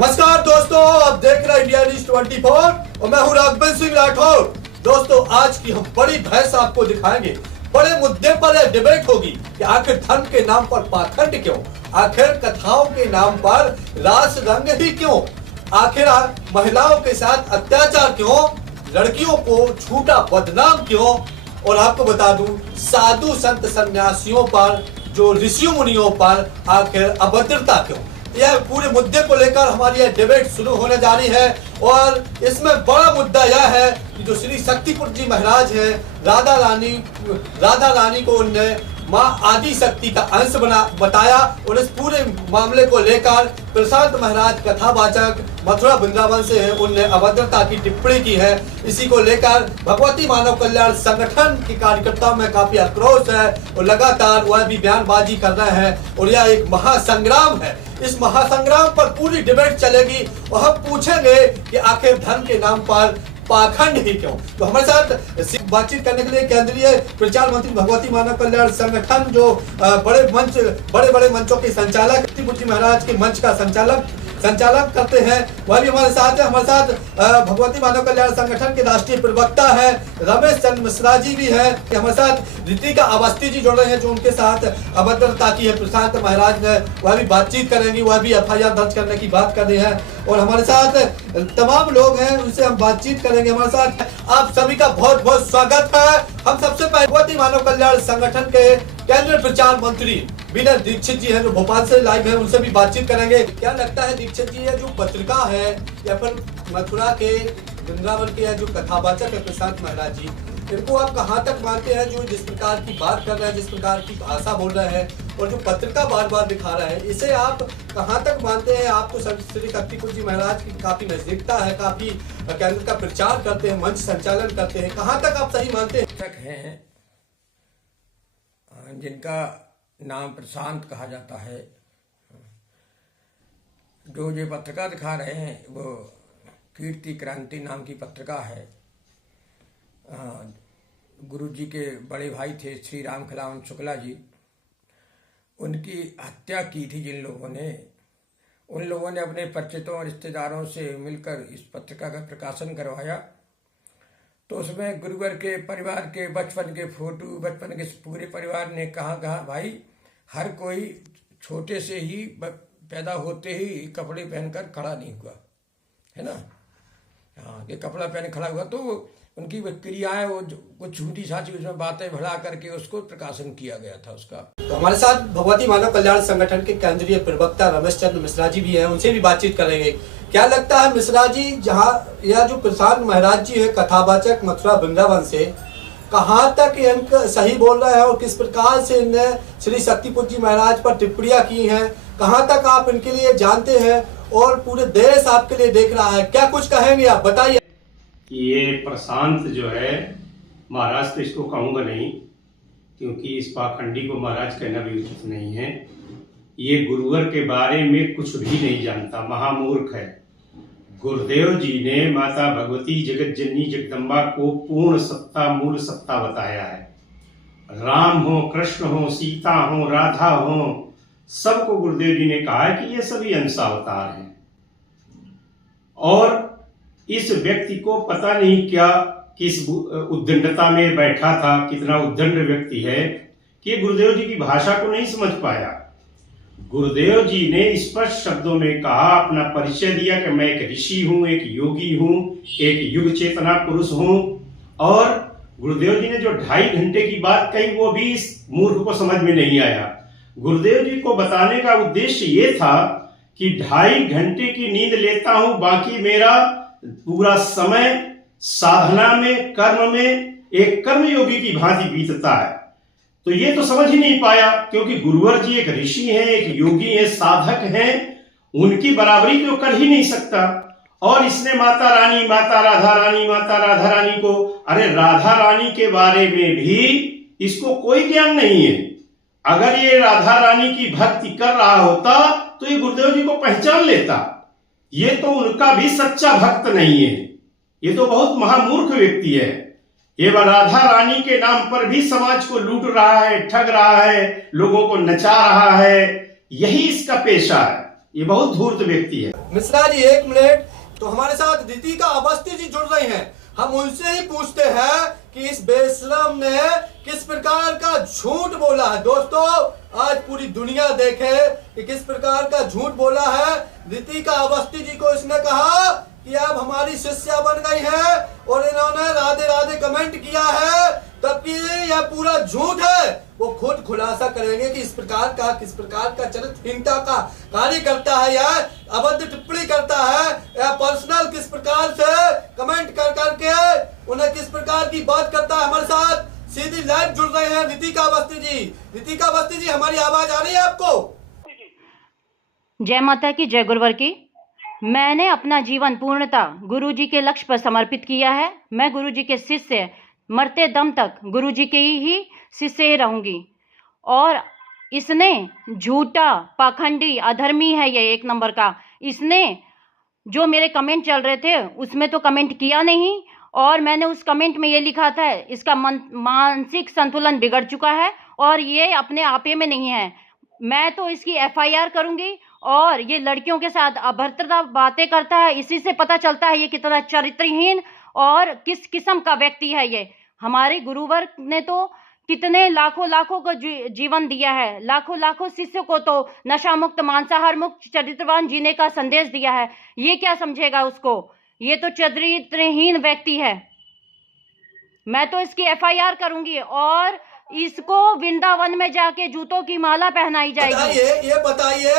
नमस्कार दोस्तों, आप देख रहे हैं इंडिया न्यूज 24 और मैं हूं राघवेंद्र सिंह राठौर। दोस्तों, आज की हम बड़ी बहस आपको दिखाएंगे। बड़े मुद्दे पर यह डिबेट होगी कि आखिर धर्म के नाम पर पाखंड क्यों, आखिर कथाओं के नाम पर रास रंग ही क्यों, आखिर महिलाओं के साथ अत्याचार क्यों, लड़कियों को झूठा बदनाम क्यों, और आपको बता दूं साधु संत सन्यासियों पर, जो ऋषि मुनियों पर आखिर अभद्रता क्यों। यह पूरे मुद्दे को लेकर हमारी यह डिबेट शुरू होने जा रही है। और इसमें बड़ा मुद्दा यह है कि जो श्री शक्तिपुर जी महाराज है, राधा रानी को उनने माँ आदि शक्ति का अंश बताया और इस पूरे मामले को लेकर प्रशांत महाराज कथावाचक मथुरा वृंदावन से है, उनने अभद्रता की टिप्पणी की है। इसी को लेकर भगवती मानव कल्याण संगठन के कार्यकर्ताओं में काफी आक्रोश है और लगातार वह भी बयानबाजी कर रहे हैं और यह एक महासंग्राम है। इस महासंग्राम पर पूरी डिबेट चलेगी और हम पूछेंगे कि आखिर धर्म के नाम पर पाखंड ही क्यों। तो हमारे साथ बातचीत करने के लिए केंद्रीय प्रचार मंत्री भगवती मानव कल्याण संगठन, जो बड़े बड़े मंचों के संचालक, शक्तिपुर जी महाराज के मंच का संचालक करते हैं, वह भी हमारे साथ है। हमारे साथ भगवती मानव कल्याण संगठन के राष्ट्रीय प्रवक्ता है रमेश चंद्र मिश्रा जी भी है। हमारे साथ रितिका अवस्थी जी जुड़ रहे हैं, जो उनके साथ अभद्रता की है प्रशांत महाराज ने, वह भी बातचीत करेंगी, वह भी FIR दर्ज करने की बात कर रहे हैं। और हमारे साथ तमाम लोग हैं, उनसे हम बातचीत करेंगे। हमारे साथ आप सभी का बहुत बहुत स्वागत है। हम सबसे पहले भगवती मानव कल्याण संगठन के केंद्रीय प्रचार मंत्री विनय दीक्षित जी हैं, जो भोपाल से लाइव हैं, उनसे भी बातचीत करेंगे। क्या लगता है दीक्षित जी, ये जो पत्रिका है या फिर मथुरा के वृंदावन के जो कथावाचक है प्रशांत महाराज जी, इनको आप कहाँ तक मानते हैं? जो जिस प्रकार की बात कर रहे हैं, जिस प्रकार की भाषा बोल रहे हैं और जो पत्रिका बार बार दिखा रहे हैं, इसे आप कहाँ तक मानते हैं? आप तो श्री शक्तिपुर जी महाराज की काफी नजदीकता है, काफी केंद्र का प्रचार करते हैं, मंच संचालन करते हैं, कहाँ तक आप सही मानते हैं? जिनका नाम प्रशांत कहा जाता है, जो ये पत्रिका दिखा रहे हैं वो कीर्ति क्रांति नाम की पत्रिका है। गुरु जी के बड़े भाई थे श्री राम खिलावन शुक्ला जी, उनकी हत्या की थी जिन लोगों ने, उन लोगों ने अपने परिचितों और रिश्तेदारों से मिलकर इस पत्रिका का प्रकाशन करवाया। तो उसमें गुरुवर के परिवार के बचपन के फोटो, बचपन के पूरे परिवार ने कहा भाई हर कोई छोटे से ही पैदा होते ही कपड़े पहनकर खड़ा नहीं हुआ है ना। हाँ, ये कपड़ा पहन खड़ा हुआ, तो उनकी क्रियाएं वो कुछ झूठी साची उसमें बातें भड़ा करके उसको प्रकाशन किया गया था उसका। तो हमारे साथ भगवती मानव कल्याण संगठन के केंद्रीय प्रवक्ता रमेश चंद्र मिश्रा जी भी हैं, उनसे भी बातचीत करेंगे। क्या लगता है मिश्रा जी, जहाँ यह जो प्रशांत महाराज जी है कथावाचक मथुरा वृंदावन से, कहाँ तक इनका सही बोल रहा है और किस प्रकार से इनने श्री शक्तिपुर जी महाराज पर टिप्पणियां की हैं, कहाँ तक आप इनके लिए जानते हैं और पूरे देश आपके लिए देख रहा है, क्या कुछ कहेंगे आप, बताइए। ये प्रशांत जो है महाराज, तो इसको कहूँगा नहीं, क्योंकि इस पाखंडी को महाराज कहना भी उचित नहीं है। ये गुरुवर के बारे में कुछ भी नहीं जानता, महामूर्ख है। गुरुदेव जी ने माता भगवती जगत जननी जगदम्बा को पूर्ण सत्ता, मूल सत्ता बताया है। राम हो, कृष्ण हो, सीता हो, राधा हो, सबको गुरुदेव जी ने कहा है कि ये सभी अंशावतार हैं। और इस व्यक्ति को पता नहीं क्या किस उद्दंडता में बैठा था, कितना उद्दंड व्यक्ति है कि गुरुदेव जी की भाषा को नहीं समझ पाया। गुरुदेव जी ने स्पष्ट शब्दों में कहा, अपना परिचय दिया कि मैं एक ऋषि हूं, एक योगी हूं, एक युग चेतना पुरुष हूं। और गुरुदेव जी ने जो 2.5 घंटे की बात कही, वो भी इस मूर्ख को समझ में नहीं आया। गुरुदेव जी को बताने का उद्देश्य ये था कि 2.5 घंटे की नींद लेता हूं, बाकी मेरा पूरा समय साधना में, कर्म में एक कर्मयोगी की भांति बीतता है। तो ये तो समझ ही नहीं पाया, क्योंकि गुरुवर जी एक ऋषि हैं, एक योगी हैं, साधक हैं, उनकी बराबरी तो कर ही नहीं सकता। और इसने माता रानी, माता राधा रानी, माता राधा रानी को, अरे राधा रानी के बारे में भी इसको कोई ज्ञान नहीं है। अगर ये राधा रानी की भक्ति कर रहा होता तो ये गुरुदेव जी को पहचान लेता। ये तो उनका भी सच्चा भक्त नहीं है, ये तो बहुत महामूर्ख व्यक्ति है। ये राधा रानी के नाम पर भी समाज को लूट रहा है, ठग रहा है, लोगों को नचा रहा है, यही इसका पेशा है। ये बहुत धूर्त व्यक्ति है। मिश्रा जी एक मिनट, तो हमारे साथ रितिका अवस्थी जी जुड़ रही हैं। हम उनसे ही पूछते हैं कि इस बेशरम ने किस प्रकार का झूठ बोला है। दोस्तों आज पूरी दुनिया देखे कि किस प्रकार का झूठ बोला है। रितिका अवस्थी जी को इसने कहा कि आप हमारी शिष्या बन गई हैं और इन्होंने राधे राधे कमेंट किया है, तबकि यह पूरा झूठ है। वो खुद खुलासा करेंगे कि किस प्रकार का चरित्रहीनता का कार्य करता है, या अभद्र टिप्पणी करता है, या पर्सनल किस प्रकार से कमेंट कर करके उन्हें किस प्रकार की बात करता है। हमारे साथ सीधी लाइव जुड़ रहे हैं रितिका अवस्थी जी। रितिका अवस्थी जी, हमारी आवाज आ रही है आपको? जय माता की, जय गुरुवर की। मैंने अपना जीवन पूर्णतः गुरुजी के लक्ष्य पर समर्पित किया है। मैं गुरुजी के शिष्य, मरते दम तक गुरुजी के ही शिष्य ही रहूंगी। और इसने झूठा, पाखंडी, अधर्मी है ये एक नंबर का। इसने जो मेरे कमेंट चल रहे थे उसमें तो कमेंट किया नहीं, और मैंने उस कमेंट में ये लिखा था इसका मानसिक संतुलन बिगड़ चुका है और ये अपने आपे में नहीं है। मैं तो इसकी FIR करूंगी। और ये लड़कियों के साथ अभद्रता बातें करता है, इसी से पता चलता है ये कितना चरित्रहीन और किस किस्म का व्यक्ति है ये। हमारे गुरुवर ने तो कितने लाखों को जीवन दिया है, लाखों शिष्यों को तो नशा मुक्त, मांसाहार मुक्त, चरित्रवान जीने का संदेश दिया है। ये क्या समझेगा उसको? ये तो चरित्रहीन व्यक्ति है। मैं तो इसकी FIR करूंगी और इसको वृंदावन में जाके जूतों की माला पहनाई जाएगी। ये बताइए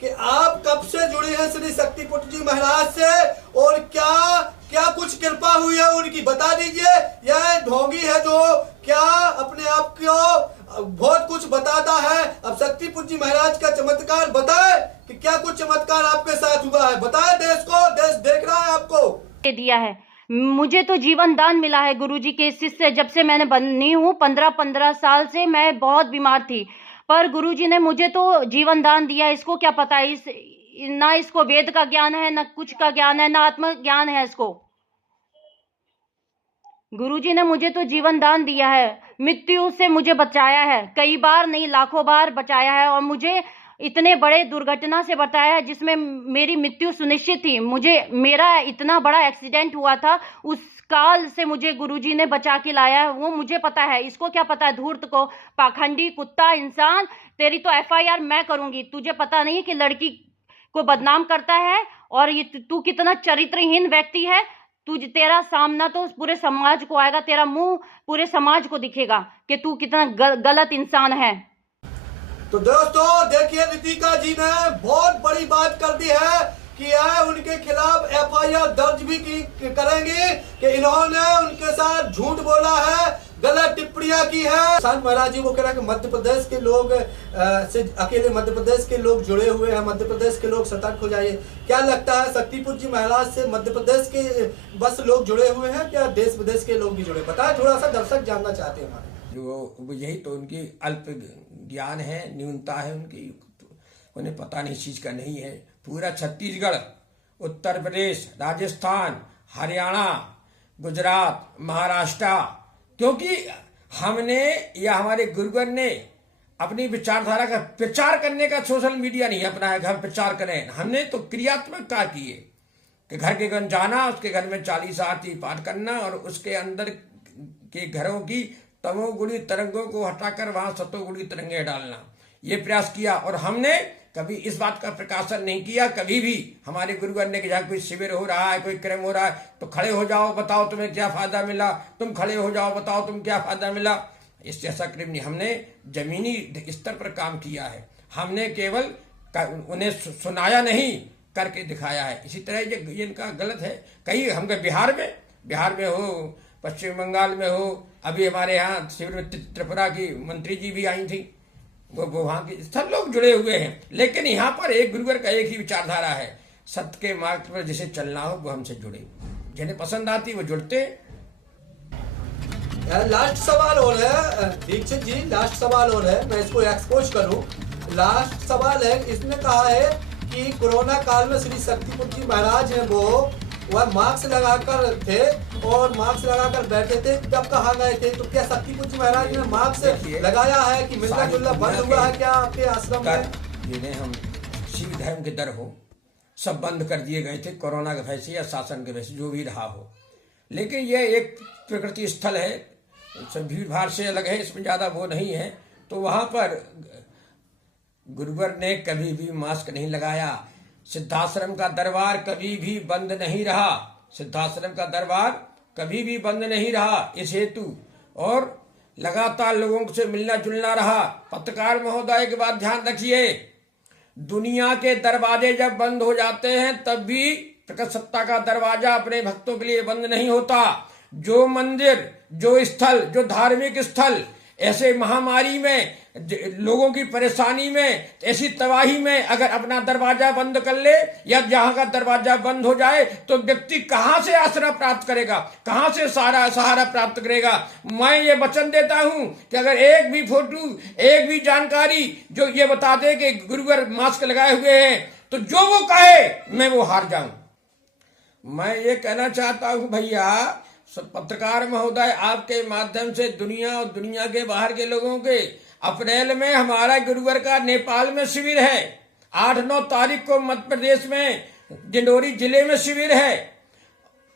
कि आप कब से जुड़ी हैं श्री शक्तिपुट जी महाराज से, और क्या कुछ कृपा हुई है उनकी, बता दीजिए। यह ढोंगी है जो क्या अपने आप को बहुत कुछ बताता है। अब शक्तिपुट जी महाराज का चमत्कार बताए कि क्या कुछ चमत्कार आपके साथ हुआ है, बताए देश को, देश देख रहा है आपको। दिया है मुझे तो जीवन दान मिला है गुरुजी के शिष्य जब से मैंने बनी हूँ। 15 साल से मैं बहुत बीमार थी, पर गुरुजी ने मुझे तो जीवन दान दिया। इसको क्या पता है, ना इसको वेद का ज्ञान है, ना कुछ का ज्ञान है, ना आत्म ज्ञान है इसको। गुरुजी ने मुझे तो जीवन दान दिया है, मृत्यु से मुझे बचाया है, कई बार नहीं लाखों बार बचाया है, और मुझे इतने बड़े दुर्घटना से बचाया है जिसमें मेरी मृत्यु सुनिश्चित थी। मेरा इतना बड़ा एक्सीडेंट हुआ था, उस काल से मुझे गुरुजी ने बचा के लाया है, वो मुझे पता है। इसको क्या पता है धूर्त को, पाखंडी कुत्ता इंसान। तेरी तो FIR मैं करूंगी। तुझे पता नहीं कि लड़की को बदनाम करता है, और ये तू कितना चरित्रहीन व्यक्ति है। तेरा सामना तो पूरे समाज को आएगा, तेरा मुंह पूरे समाज को दिखेगा कि तू कितना गलत इंसान है। तो दोस्तों देखिए, रितिका जी ने बहुत बड़ी बात कर दी है कि उनके खिलाफ FIR दर्ज भी करेंगे कि इन्होंने उनके साथ झूठ बोला है, गलत टिप्पणियां की है। शांत महाराज जी वो कह रहा है कि मध्य प्रदेश के लोग से अकेले मध्य प्रदेश के लोग जुड़े हुए हैं, मध्य प्रदेश के लोग सतर्क हो जाइए। क्या लगता है शक्तिपुट जी महाराज से मध्य प्रदेश के बस लोग जुड़े हुए हैं, क्या देश विदेश के लोग भी जुड़े? बताए, थोड़ा सा दर्शक जानना चाहते हैं हमारे। जो यही तो उनकी अल्प ज्ञान है, न्यूनता है उनकी, उन्हें पता नहीं चीज का नहीं है। पूरा छत्तीसगढ़, उत्तर प्रदेश, राजस्थान, हरियाणा, गुजरात, महाराष्ट्र, क्योंकि हमने या हमारे गुरुवर ने अपनी विचारधारा का प्रचार करने का सोशल मीडिया नहीं अपनाया कि हम प्रचार करें। हमने तो क्रियात्मक कार्य किए कि घर के घर जाना, उसके घर में 40 आरती पाठ करना, और उसके अंदर के घरों की तमोगुणी तरंगों को हटाकर वहां सतोगुणी तरंगे डालना, ये प्रयास किया। और हमने कभी इस बात का प्रकाशन नहीं किया कभी भी हमारे गुरुवर ने कि जहाँ कोई शिविर हो रहा है, कोई क्रम हो रहा है, तो खड़े हो जाओ, बताओ तुम्हें क्या फायदा मिला, तुम खड़े हो जाओ, बताओ तुम क्या फायदा मिला। इससे ऐसा क्रम नहीं, हमने जमीनी स्तर पर काम किया है। हमने केवल उन्हें सुनाया नहीं, करके दिखाया है। इसी तरह ये इनका गलत है। कई हम बिहार में हो, पश्चिम बंगाल में हो, अभी हमारे यहाँ शिविर में त्रिपुरा की मंत्री जी भी आई थी, वो वहां के सब लोग जुड़े हुए हैं। लेकिन यहाँ पर एक गुरुवर का एक ही विचारधारा है, सत्य के मार्ग पर जिसे चलना हो वो हमसे जुड़े, जिन्हें पसंद आती वो जुड़ते। लास्ट सवाल और है दीक्षित जी, लास्ट सवाल और है, मैं इसको एक्सपोज करूं। लास्ट सवाल है, इसने कहा है कि कोरोना काल में श्री शक्तिपुट जी महाराज है वह मास्क लगाकर थे और मास्क लगाकर बैठे थे, तब कहाँ गए थे? तो क्या शक्तिपुट जी महाराज ने मास्क लगाया है कि मिलना जुलना बंद हुआ है क्या आपके आश्रम में? जिन्हें हम किसी भी धर्म के दर हो, सब बंद कर दिए गए थे कोरोना के वजह से या शासन के वजह से, जो भी रहा हो। लेकिन यह एक प्रकृति स्थल है, सब भीड़ भाड़ से अलग है, इसमें ज़्यादा वो नहीं है। तो वहाँ पर गुरुवर ने कभी भी मास्क नहीं लगाया। सिद्धाश्रम का दरबार कभी भी बंद नहीं रहा, सिद्धाश्रम का दरबार कभी भी बंद नहीं रहा इस हेतु, और लगातार लोगों से मिलना जुलना रहा। पत्रकार महोदय की बात ध्यान रखिए, दुनिया के दरवाजे जब बंद हो जाते हैं तब भी प्रकट सत्ता का दरवाजा अपने भक्तों के लिए बंद नहीं होता। जो मंदिर, जो स्थल, जो धार्मिक स्थल ऐसे महामारी में, लोगों की परेशानी में, ऐसी तबाही में अगर अपना दरवाजा बंद कर ले या जहां का दरवाजा बंद हो जाए तो व्यक्ति कहां से आसरा प्राप्त करेगा, कहां से सहारा प्राप्त करेगा। मैं ये वचन देता हूं कि अगर एक भी फोटो, एक भी जानकारी जो ये बता दे कि गुरुवर मास्क लगाए हुए हैं, तो जो वो कहे मैं वो हार जाऊं। मैं ये कहना चाहता हूं भैया, पत्रकार महोदय, आपके माध्यम से दुनिया और दुनिया के बाहर के लोगों के, अप्रैल में हमारा गुरुवर का नेपाल में शिविर है, 8-9 तारीख को मध्य प्रदेश में डिंडोरी जिले में शिविर है,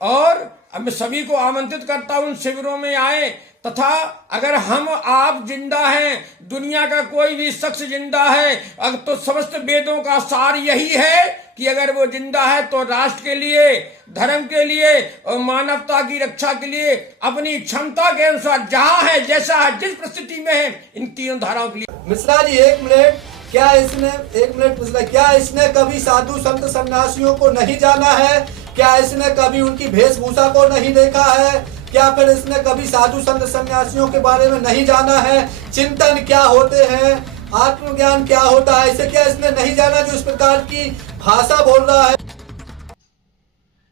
और मैं सभी को आमंत्रित करता हूं उन शिविरों में आए। तथा अगर हम आप जिंदा हैं, दुनिया का कोई भी शख्स जिंदा है, तो समस्त वेदों का सार यही है कि अगर वो जिंदा है तो राष्ट्र के लिए, धर्म के लिए और मानवता की रक्षा के लिए अपनी क्षमता के अनुसार जहां है, जैसा है, जिस परिस्थिति में है, इन तीनों धाराओं के लिए। मिश्रा जी एक मिनट, क्या इसने कभी साधु संत सन्यासियों को नहीं जाना है? क्या इसने कभी उनकी वेशभूषा को नहीं देखा है? क्या फिर इसने कभी साधु संत सन्यासियों के बारे में नहीं जाना है? चिंतन क्या होते हैं, आत्मज्ञान क्या होता है, इसे क्या इसने नहीं जाना जो इस प्रकार की भाषा बोल रहा है?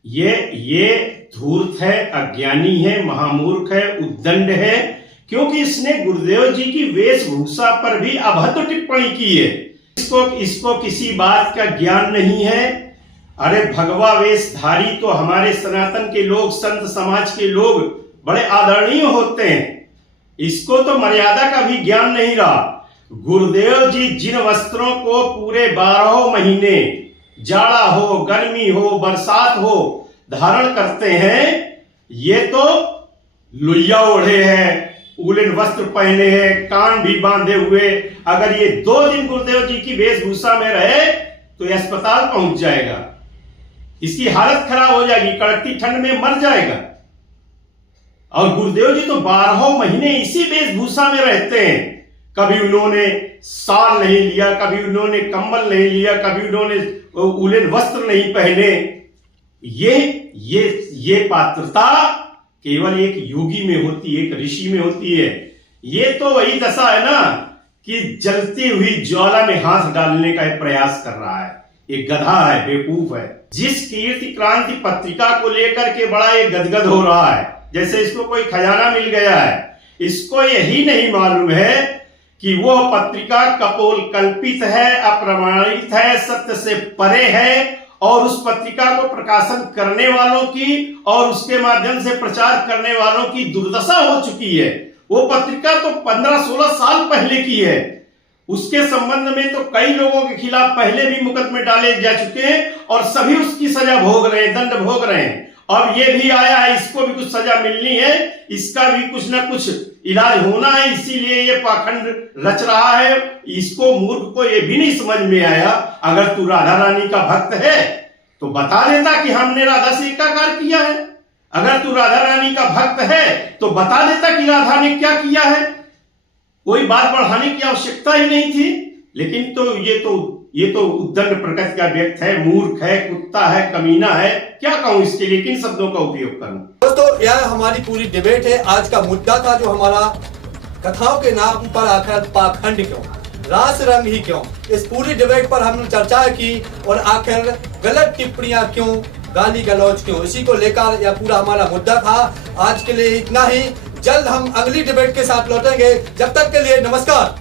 ये धूर्त है, अज्ञानी है, महामूर्ख है, उद्दंड है, क्योंकि इसने गुरुदेव जी की वेशभूषा पर भी अभद्र टिप्पणी की है। इसको किसी बात का ज्ञान नहीं है। अरे भगवा वेशधारी तो हमारे सनातन के लोग, संत समाज के लोग बड़े आदरणीय होते हैं, इसको तो मर्यादा का भी ज्ञान नहीं रहा। गुरुदेव जी जिन वस्त्रों को पूरे 12 महीने, जाड़ा हो, गर्मी हो, बरसात हो, धारण करते हैं, ये तो लुइया ओढ़े हैं, उलन वस्त्र पहने हैं, कान भी बांधे हुए। अगर ये 2 दिन गुरुदेव जी की वेशभूषा में रहे तो ये अस्पताल पहुंच जाएगा, इसकी हालत खराब हो जाएगी, कड़कती ठंड में मर जाएगा। और गुरुदेव जी तो 12 महीने इसी वेशभूषा में रहते हैं। कभी उन्होंने साल नहीं लिया, कभी उन्होंने कंबल नहीं लिया, कभी उन्होंने उलन वस्त्र नहीं पहने। ये पात्रता केवल एक योगी में होती है, एक ऋषि में होती है। ये तो वही दशा है ना कि जलती हुई ज्वाला में हाथ डालने का प्रयास कर रहा है। एक गधा है, बेवकूफ है। जिस कीर्ति क्रांति पत्रिका को लेकर के बड़ा ये गदगद हो रहा है, जैसे इसको कोई खजाना मिल गया है। इसको यही नहीं मालूम है कि वह पत्रिका कपोल कल्पित है, अप्रमाणित है, सत्य से परे है, और उस पत्रिका को प्रकाशन करने वालों की और उसके माध्यम से प्रचार करने वालों की दुर्दशा हो चुकी है। वो पत्रिका तो 15-16 साल पहले की है। उसके संबंध में तो कई लोगों के खिलाफ पहले भी मुकदमे डाले जा चुके हैं और सभी उसकी सजा भोग रहे हैं, दंड भोग रहे हैं। अब ये भी आया है, इसको भी कुछ सजा मिलनी है, इसका भी कुछ ना कुछ इलाज होना है, इसीलिए ये पाखंड रच रहा है। इसको मूर्ख को ये भी नहीं समझ में आया, अगर तू राधा रानी का भक्त है तो बता देता कि हमने राधा से एकाकार किया है। अगर तू राधा रानी का भक्त है तो बता देता कि राधा ने क्या किया है। कोई बात बढ़ाने की आवश्यकता ही नहीं थी। लेकिन तो ये तो उद्दंड प्रकृति का व्यक्ति है, मूर्ख है, कुत्ता है, कमीना है। क्या कहूं इसके लिए, किन शब्दों का उपयोग करूं? दोस्तों यह हमारी पूरी डिबेट है। आज का मुद्दा था जो हमारा, कथाओं के नाम पर आखिर पाखंड क्यों, रास रंग ही क्यों। इस पूरी डिबेट पर हमने चर्चा की और आखिर गलत टिप्पणियां क्यों, गाली गलौज क्यों, इसी को लेकर यह पूरा हमारा मुद्दा था। आज के लिए इतना ही। जल्द हम अगली डिबेट के साथ लौटेंगे। जब तक के लिए नमस्कार।